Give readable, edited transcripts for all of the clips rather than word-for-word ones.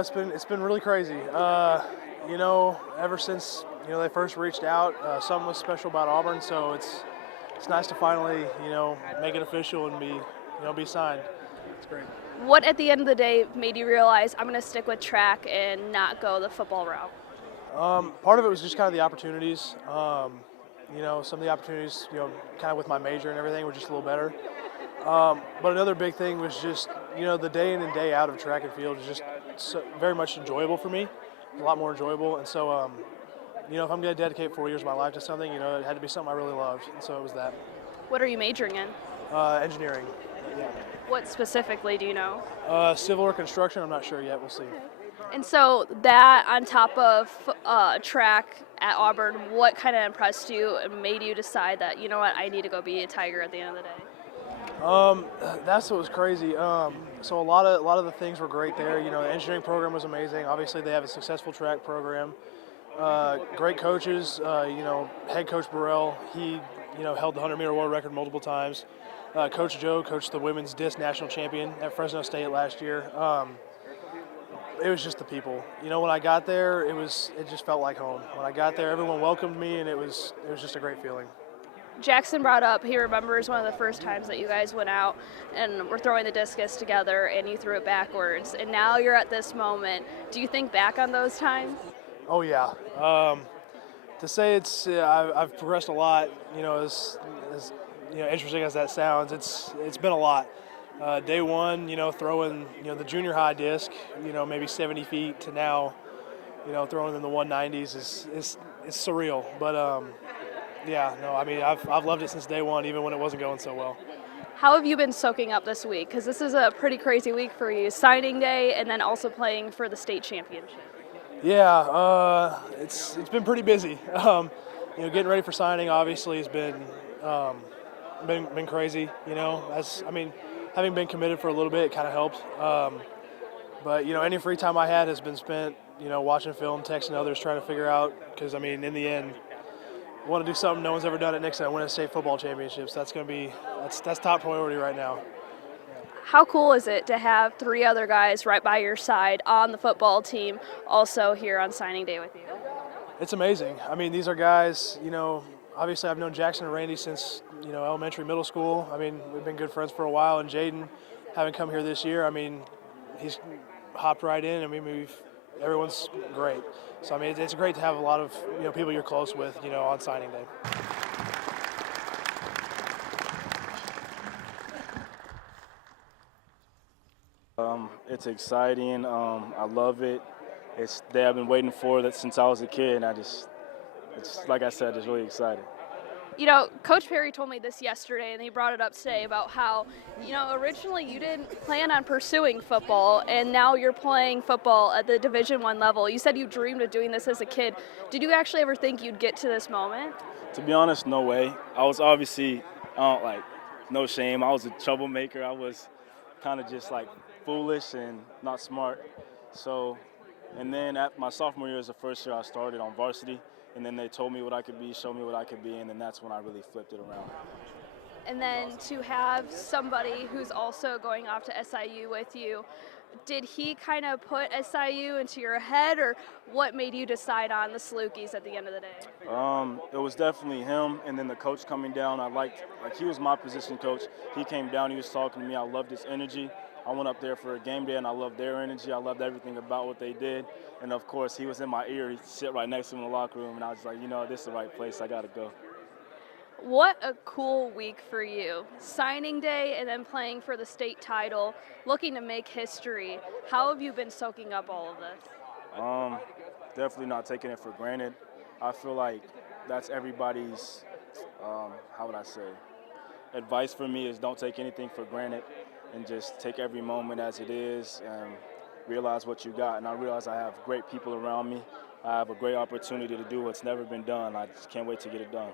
It's been really crazy. Ever since they first reached out, something was special about Auburn. So it's nice to finally make it official and be signed. It's great. What at the end of the day made you realize I'm going to stick with track and not go the football route? Part of it was just kind of the opportunities. Some of the opportunities, kind of with my major and everything, were just a little better. But another big thing was just, the day in and day out of track and field is just very much enjoyable for me, a lot more enjoyable. And so, if I'm going to dedicate 4 years of my life to something, it had to be something I really loved. And so it was that. What are you majoring in? Engineering. Yeah. What specifically do you know? Civil or construction, I'm not sure yet. We'll see. And so that on top of track at Auburn, what kind of impressed you and made you decide that, you know what, I need to go be a Tiger at the end of the day? That's what was crazy. So a lot of the things were great there. The engineering program was amazing. Obviously, they have a successful track program. Great coaches. Head coach Burrell, he held the 100-meter world record multiple times. Coach Joe coached the women's disc national champion at Fresno State last year. It was just the people. When I got there, it just felt like home. When I got there, everyone welcomed me, and it was just a great feeling. Jackson brought up he remembers one of the first times that you guys went out and were throwing the discus together and you threw it backwards, and now you're at this moment. Do you think back on those times? Oh yeah. To say I've progressed a lot. As interesting as that sounds, it's been a lot. Day one, throwing the junior high disc, maybe 70 feet to now, throwing in the 190s is surreal. But I've loved it since day one, even when it wasn't going so well. How have you been soaking up this week? Because this is a pretty crazy week for you. Signing day and then also playing for the state championship. Yeah, it's been pretty busy. Getting ready for signing obviously has been crazy. Having been committed for a little bit, it kind of helped. But any free time I had has been spent, watching film, texting others, trying to figure out. Because in the end, I want to do something no one's ever done at Nixa. I win a state football championships. That's top priority right now. How cool is it to have three other guys right by your side on the football team, also here on signing day with you? It's amazing. These are guys. Obviously I've known Jackson and Randy since elementary, middle school. We've been good friends for a while. And Jayden, having come here this year, he's hopped right in. Everyone's great. So it's great to have a lot of people you're close with on signing day. It's exciting. I love it. It's the day I've been waiting for that since I was a kid, and it's like I said, it's really exciting. Coach Perry told me this yesterday, and he brought it up today about how, originally you didn't plan on pursuing football, and now you're playing football at the Division I level. You said you dreamed of doing this as a kid. Did you actually ever think you'd get to this moment? To be honest, no way. I was obviously, no shame. I was a troublemaker. I was kind of just foolish and not smart. So, and then at my sophomore year was the first year I started on varsity. And then they told me what I could be, showed me what I could be, and then that's when I really flipped it around. And then to have somebody who's also going off to SIU with you, did he kind of put SIU into your head, or what made you decide on the Salukis at the end of the day? It was definitely him, and then the coach coming down. I liked, he was my position coach. He came down, he was talking to me. I loved his energy. I went up there for a game day, and I loved their energy. I loved everything about what they did. And, of course, he was in my ear. He'd sit right next to me in the locker room, and I was like, this is the right place. I got to go. What a cool week for you. Signing day and then playing for the state title, looking to make history. How have you been soaking up all of this? Definitely not taking it for granted. I feel like that's everybody's, advice for me is don't take anything for granted and just take every moment as it is and realize what you got. And I realize I have great people around me. I have a great opportunity to do what's never been done. I just can't wait to get it done.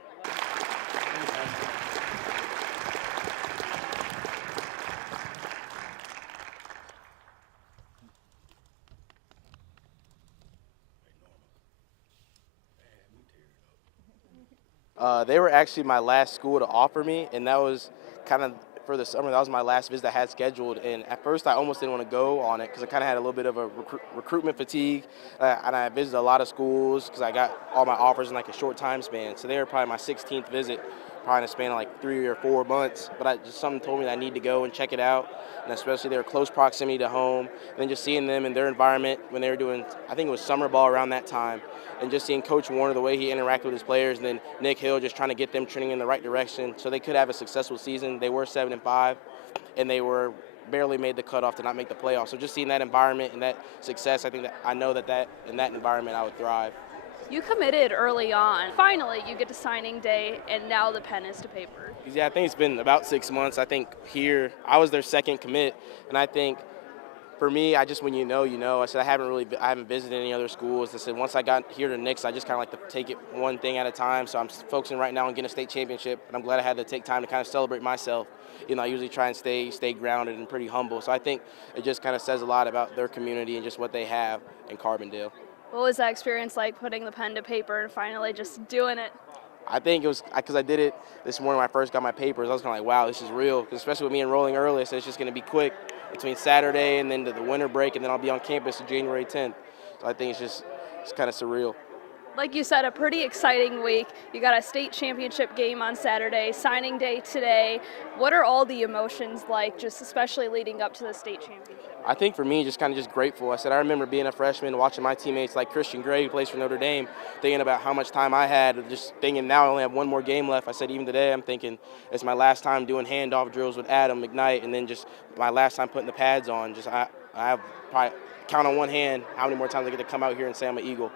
They were actually my last school to offer me, and that was kind of for the summer. That was my last visit I had scheduled, and at first I almost didn't want to go on it because I kind of had a little bit of a recruitment fatigue, and I visited a lot of schools because I got all my offers in like a short time span. So they were probably my 16th visit, probably in a span of like 3 or 4 months. But something told me that I need to go and check it out, and especially they were close proximity to home. And then just seeing them in their environment when they were doing, I think it was summer ball around that time, and just seeing Coach Warner, the way he interacted with his players, and then Nick Hill just trying to get them trending in the right direction so they could have a successful season. They were 7-5, and they were barely made the cutoff to not make the playoffs. So just seeing that environment and that success, I know that in that environment I would thrive. You committed early on. Finally, you get to signing day, and now the pen is to paper. Yeah, I think it's been about 6 months. I think here I was their second commit, and I think for me, when you know. I said I haven't visited any other schools. I said once I got here to Nixa, I just kind of like to take it one thing at a time. So I'm focusing right now on getting a state championship, and I'm glad I had to take time to kind of celebrate myself. I usually try and stay grounded and pretty humble. So I think it just kind of says a lot about their community and just what they have in Carbondale. What was that experience like, putting the pen to paper and finally just doing it? I think it was because I did it this morning when I first got my papers. I was kind of like, wow, this is real. Especially with me enrolling early, so it's just going to be quick between Saturday and then the winter break, and then I'll be on campus on January 10th. So I think it's kind of surreal. Like you said, a pretty exciting week. You got a state championship game on Saturday, signing day today. What are all the emotions like, just especially leading up to the state championship? I think for me, just grateful. I remember being a freshman, watching my teammates like Christian Gray, who plays for Notre Dame, thinking about how much time I had, just thinking now I only have one more game left. I said even today I'm thinking it's my last time doing handoff drills with Adam McKnight, and then just my last time putting the pads on. I have probably count on one hand how many more times I get to come out here and say I'm an Eagle.